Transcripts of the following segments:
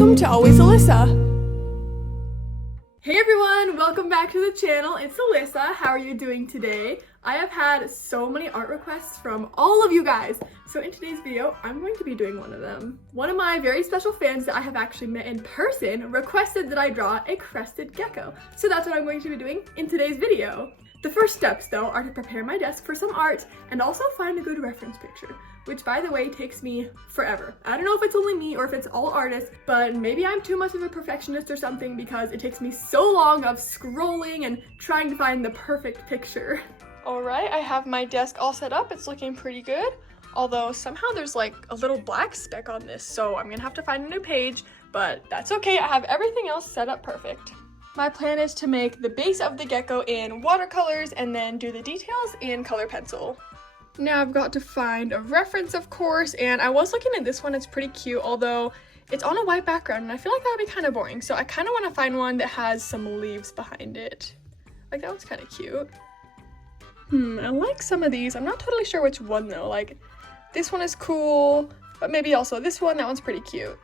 welcome to Always Alyssa. Hey everyone, welcome back to the channel. It's Alyssa. How are you doing today? I have had so many art requests from all of you guys. So in today's video, I'm going to be doing one of them. One of my very special fans that I have actually met in person requested that I draw a crested gecko. So that's what I'm going to be doing in today's video. The first steps though are to prepare my desk for some art and also find a good reference picture, which by the way takes me forever. I don't know if it's only me or if it's all artists, but maybe I'm too much of a perfectionist or something because it takes me so long of scrolling and trying to find the perfect picture. All right, I have my desk all set up. It's looking pretty good, although somehow there's like a little black speck on this, so I'm gonna have to find a new page, but that's okay. I have everything else set up perfect. My plan is to make the base of the gecko in watercolors and then do the details in color pencil. Now I've got to find a reference, of course, and I was looking at this one. It's pretty cute, although it's on a white background and I feel like that would be kind of boring. So I kind of want to find one that has some leaves behind it. Like that one's kind of cute. I like some of these. I'm not totally sure which one though. Like this one is cool, but maybe also this one. That one's pretty cute.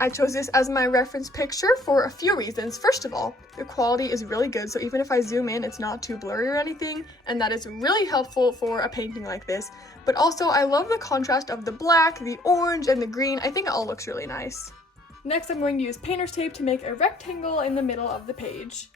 I chose this as my reference picture for a few reasons. First of all, the quality is really good, so even if I zoom in, it's not too blurry or anything, and that is really helpful for a painting like this. But also, I love the contrast of the black, the orange, and the green. I think it all looks really nice. Next, I'm going to use painter's tape to make a rectangle in the middle of the page.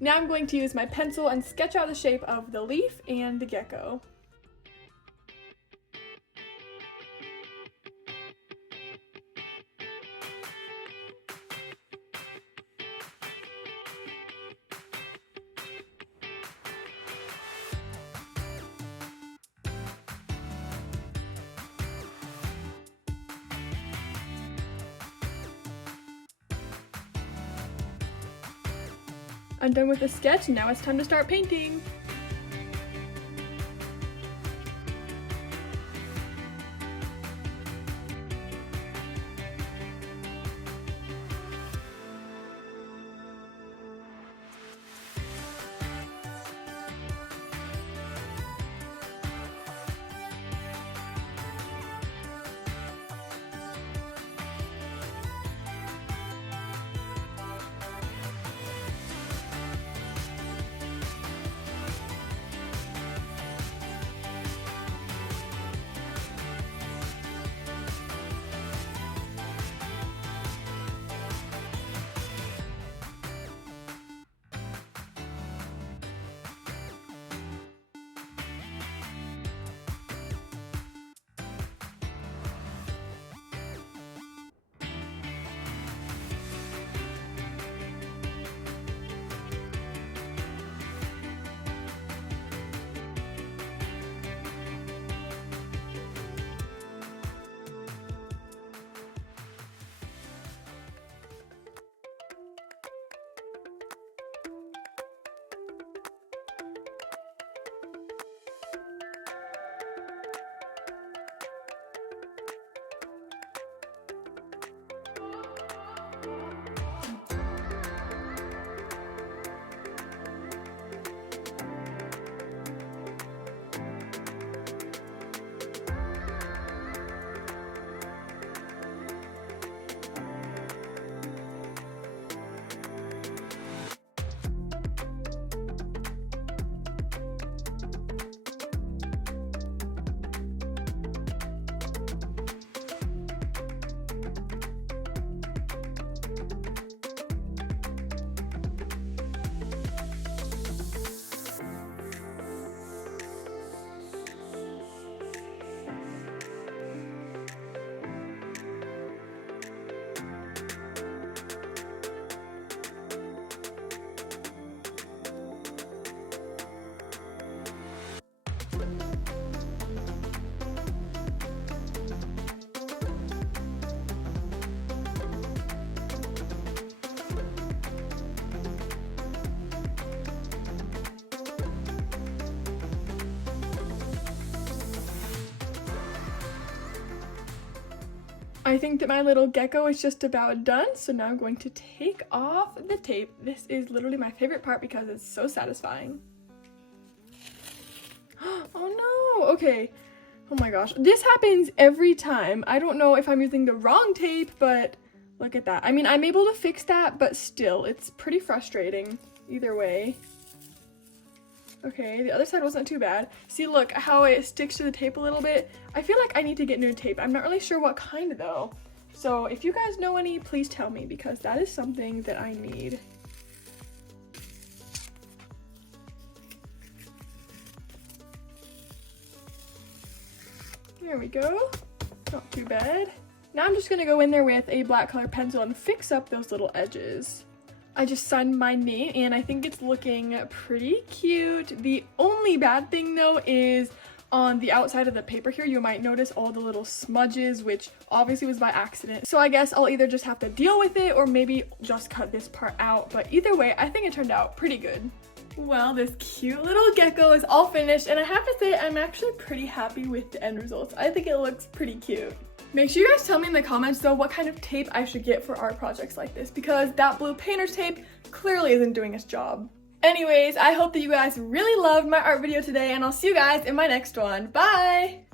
Now I'm going to use my pencil and sketch out the shape of the leaf and the gecko. I'm done with the sketch, and now it's time to start painting. I think that my little gecko is just about done, so now I'm going to take off the tape. This is literally my favorite part because it's so satisfying. Oh no, okay. Oh my gosh, this happens every time. I don't know if I'm using the wrong tape, but look at that. I mean, I'm able to fix that, but still, it's pretty frustrating either way. Okay, the other side wasn't too bad. See, look how it sticks to the tape a little bit. I feel like I need to get new tape. I'm not really sure what kind though. So if you guys know any, please tell me because that is something that I need. There we go. Not too bad. Now I'm just gonna go in there with a black color pencil and fix up those little edges. I just signed my name and I think it's looking pretty cute. The only bad thing though is on the outside of the paper here, you might notice all the little smudges, which obviously was by accident. So I guess I'll either just have to deal with it or maybe just cut this part out. But either way, I think it turned out pretty good. Well, this cute little gecko is all finished and I have to say I'm actually pretty happy with the end results. I think it looks pretty cute. Make sure you guys tell me in the comments though what kind of tape I should get for art projects like this because that blue painter's tape clearly isn't doing its job. Anyways, I hope that you guys really loved my art video today and I'll see you guys in my next one. Bye!